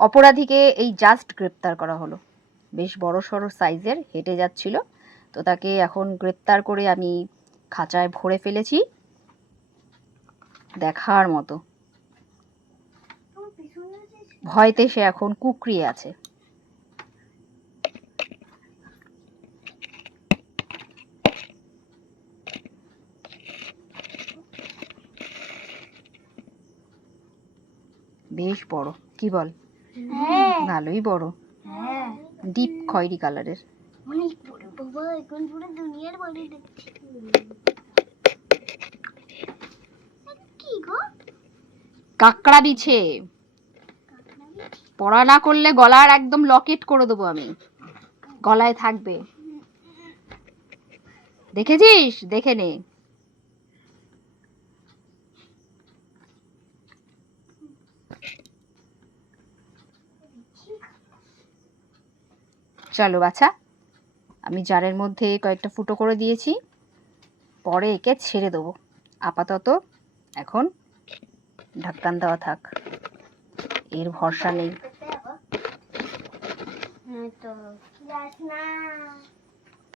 অপরাধীকে এই জাস্ট গ্রেপ্তার করা হলো। বেশ বড় সড়ো সাইজের হেঁটে যাচ্ছিল। তো তাকে এখন গ্রেপ্তার করে আমি খাঁচায় ভরে ফেলেছি। দেখার মতো। ভয়তে সে এখন কুকরিয়ে আছে। বেশ বড়, কি বল? ভালোই বড়। হ্যাঁ। ডিপ খয়েরি কালারের অনেক বড় বাবা এখন পুরো দুনিয়ার বাড়ি দেখছি কি গো? কাকড়া বিছে। পড়া না করলে গলার একদম লকেট করে দেবো আমি। গলায় থাকবে। দেখেছিস? দেখে নে। চলো বাছা। আমি জারের মধ্যে কয়েকটা ফুটো করে দিয়েছি। পরে একে ছেড়ে দেবো। আপাতত এখন ঢাক্কান দেওয়া থাক। এর ভরসা নেই। হ্যাঁ